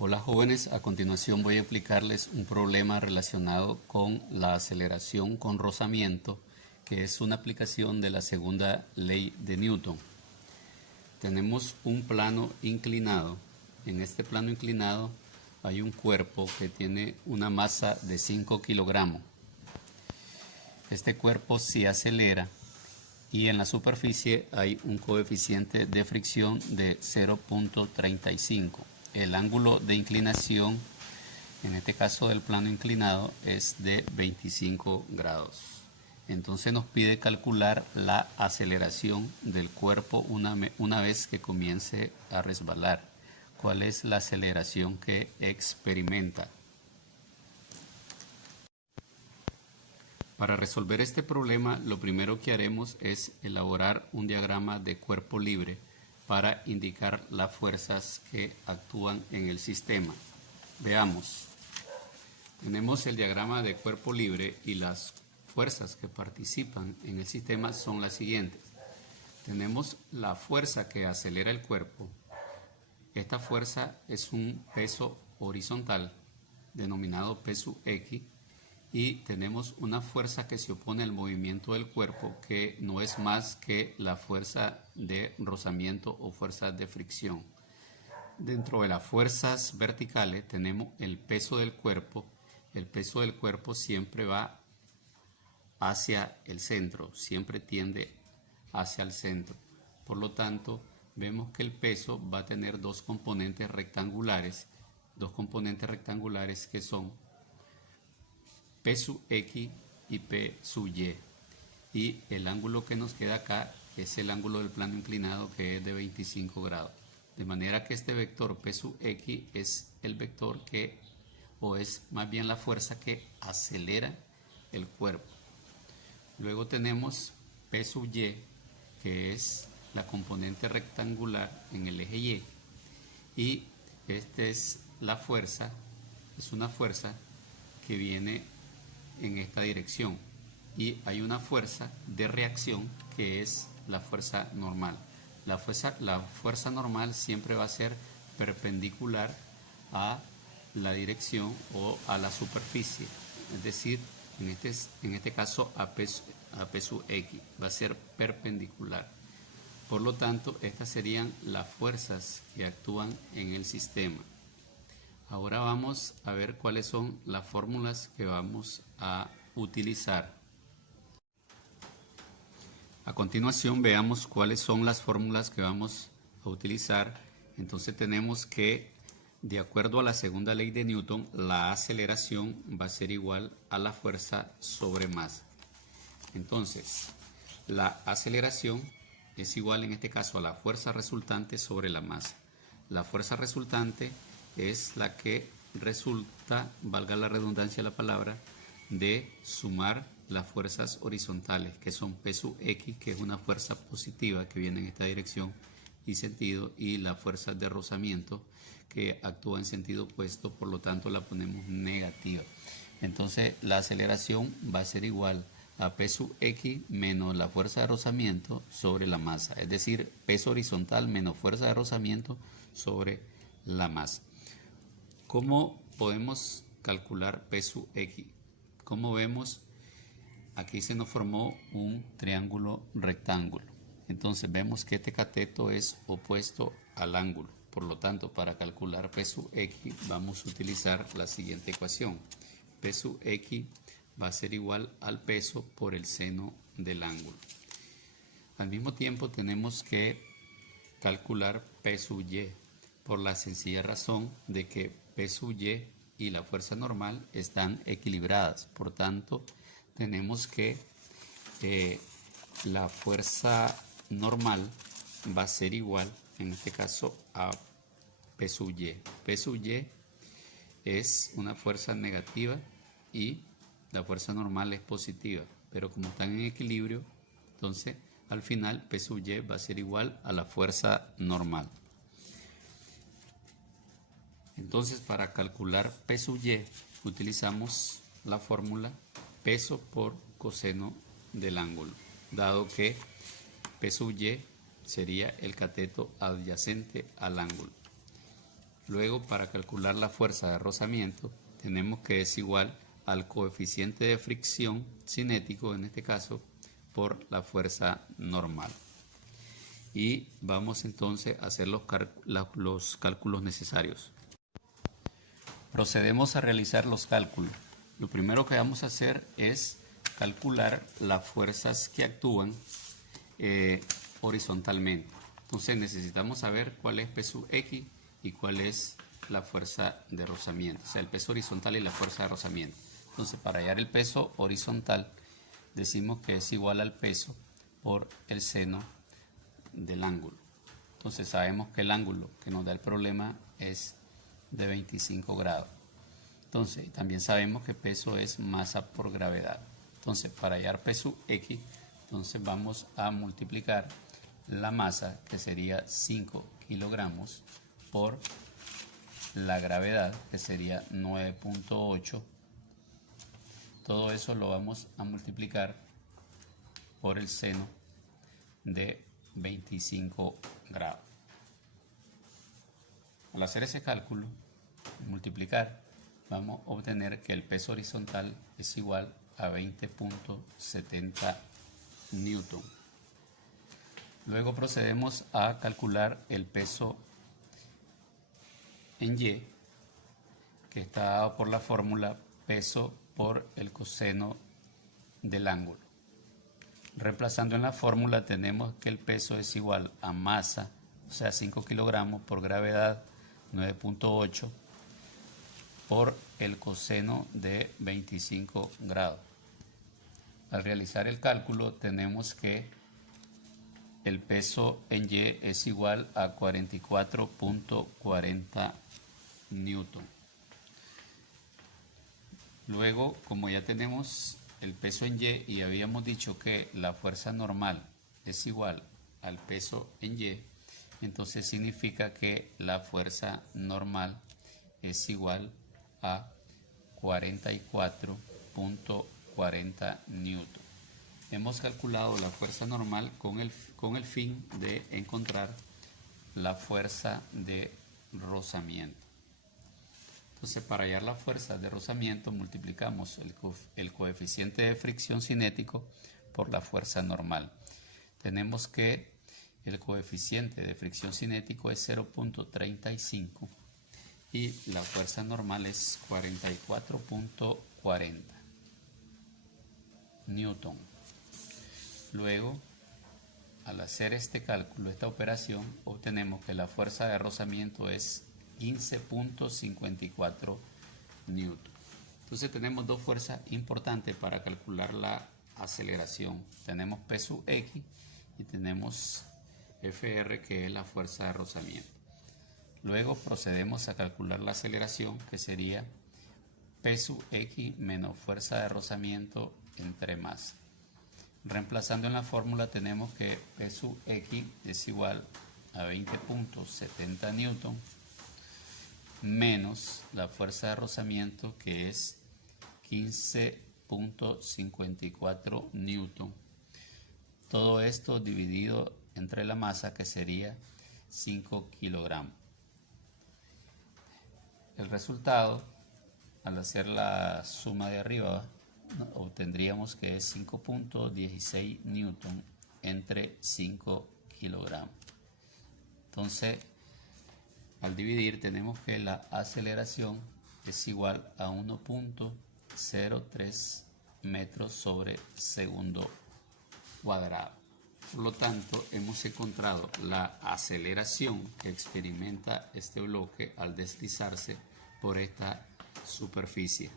Hola jóvenes, a continuación voy a explicarles un problema relacionado con la aceleración con rozamiento, que es una aplicación de la segunda ley de Newton. Tenemos un plano inclinado. En este plano inclinado hay un cuerpo que tiene una masa de 5 kilogramos. Este cuerpo se acelera y en la superficie hay un coeficiente de fricción de 0.35. El ángulo de inclinación, en este caso del plano inclinado, es de 25 grados. Entonces nos pide calcular la aceleración del cuerpo una vez que comience a resbalar. ¿Cuál es la aceleración que experimenta? Para resolver este problema, lo primero que haremos es elaborar un diagrama de cuerpo libre para indicar las fuerzas que actúan en el sistema. Veamos. Tenemos el diagrama de cuerpo libre y las fuerzas que participan en el sistema son las siguientes. Tenemos la fuerza que acelera el cuerpo. Esta fuerza es un peso horizontal denominado peso X. Y tenemos una fuerza que se opone al movimiento del cuerpo, que no es más que la fuerza de rozamiento o fuerza de fricción. Dentro de las fuerzas verticales tenemos el peso del cuerpo. El peso del cuerpo siempre va hacia el centro, siempre tiende hacia el centro. Por lo tanto, vemos que el peso va a tener dos componentes rectangulares que son P sub X y P sub Y. Y el ángulo que nos queda acá es el ángulo del plano inclinado, que es de 25 grados. De manera que este vector P sub X es el vector que, o es más bien la fuerza que acelera el cuerpo. Luego tenemos P sub Y, que es la componente rectangular en el eje Y. Y esta es la fuerza, es una fuerza que viene en esta dirección, y hay una fuerza de reacción que es la fuerza normal. La fuerza normal siempre va a ser perpendicular a la dirección o a la superficie, es decir, en este caso a P sub X va a ser perpendicular. Por lo tanto, estas serían las fuerzas que actúan en el sistema. Ahora vamos a ver cuáles son las fórmulas que vamos a utilizar. A continuación veamos cuáles son las fórmulas que vamos a utilizar. Entonces tenemos que, de acuerdo a la segunda ley de Newton, la aceleración va a ser igual a la fuerza sobre masa. Entonces, la aceleración es igual en este caso a la fuerza resultante sobre la masa. La fuerza resultante es la que resulta, valga la redundancia de la palabra, de sumar las fuerzas horizontales, que son P sub X, que es una fuerza positiva que viene en esta dirección y sentido, y la fuerza de rozamiento, que actúa en sentido opuesto, por lo tanto la ponemos negativa. Entonces la aceleración va a ser igual a P sub X menos la fuerza de rozamiento sobre la masa, es decir, peso horizontal menos fuerza de rozamiento sobre la masa. ¿Cómo podemos calcular P sub X? Como vemos, aquí se nos formó un triángulo rectángulo. Entonces vemos que este cateto es opuesto al ángulo. Por lo tanto, para calcular P sub X vamos a utilizar la siguiente ecuación. P sub X va a ser igual al peso por el seno del ángulo. Al mismo tiempo tenemos que calcular P sub Y, por la sencilla razón de que P sub Y y la fuerza normal están equilibradas. Por tanto, tenemos que la fuerza normal va a ser igual, en este caso, a P sub Y. P sub Y es una fuerza negativa y la fuerza normal es positiva, pero como están en equilibrio, entonces al final P sub Y va a ser igual a la fuerza normal. Entonces, para calcular P sub Y utilizamos la fórmula peso por coseno del ángulo, dado que P sub Y sería el cateto adyacente al ángulo. Luego, para calcular la fuerza de rozamiento, tenemos que es igual al coeficiente de fricción cinético, en este caso, por la fuerza normal. Y vamos entonces a hacer los cálculos necesarios. Procedemos a realizar los cálculos. Lo primero que vamos a hacer es calcular las fuerzas que actúan horizontalmente. Entonces necesitamos saber cuál es P sub X y cuál es la fuerza de rozamiento, o sea, el peso horizontal y la fuerza de rozamiento. Entonces, para hallar el peso horizontal, decimos que es igual al peso por el seno del ángulo. Entonces, sabemos que el ángulo que nos da el problema es de 25 grados. Entonces, también sabemos que peso es masa por gravedad. Entonces, para hallar P sub X, entonces vamos a multiplicar la masa, que sería 5 kilogramos, por la gravedad, que sería 9.8. Todo eso lo vamos a multiplicar por el seno de 25 grados. Al hacer ese cálculo, multiplicar, vamos a obtener que el peso horizontal es igual a 20.70 newton. Luego procedemos a calcular el peso en Y, que está dado por la fórmula peso por el coseno del ángulo. Reemplazando en la fórmula, tenemos que el peso es igual a masa, o sea 5 kilogramos, por gravedad 9.8, por el coseno de 25 grados. Al realizar el cálculo, tenemos que el peso en Y es igual a 44.40 newton. Luego, como ya tenemos el peso en Y y habíamos dicho que la fuerza normal es igual al peso en Y, entonces significa que la fuerza normal es igual a 44.40 newton. Hemos calculado la fuerza normal con el fin de encontrar la fuerza de rozamiento. Entonces, para hallar la fuerza de rozamiento, multiplicamos el coeficiente de fricción cinético por la fuerza normal. Tenemos que el coeficiente de fricción cinético es 0.35 y la fuerza normal es 44.40 newton. Luego, al hacer este cálculo, esta operación, obtenemos que la fuerza de rozamiento es 15.54 newton. Entonces tenemos dos fuerzas importantes para calcular la aceleración. Tenemos P sub X y tenemos Fr, que es la fuerza de rozamiento. Luego procedemos a calcular la aceleración, que sería P sub X menos fuerza de rozamiento entre masa. Reemplazando en la fórmula, tenemos que P sub X es igual a 20.70 newton menos la fuerza de rozamiento, que es 15.54 newton. Todo esto dividido entre la masa, que sería 5 kilogramos. El resultado, al hacer la suma de arriba, obtendríamos que es 5.16 newton entre 5 kilogramos. Entonces, al dividir, tenemos que la aceleración es igual a 1.03 metros sobre segundo cuadrado. Por lo tanto, hemos encontrado la aceleración que experimenta este bloque al deslizarse por esta superficie.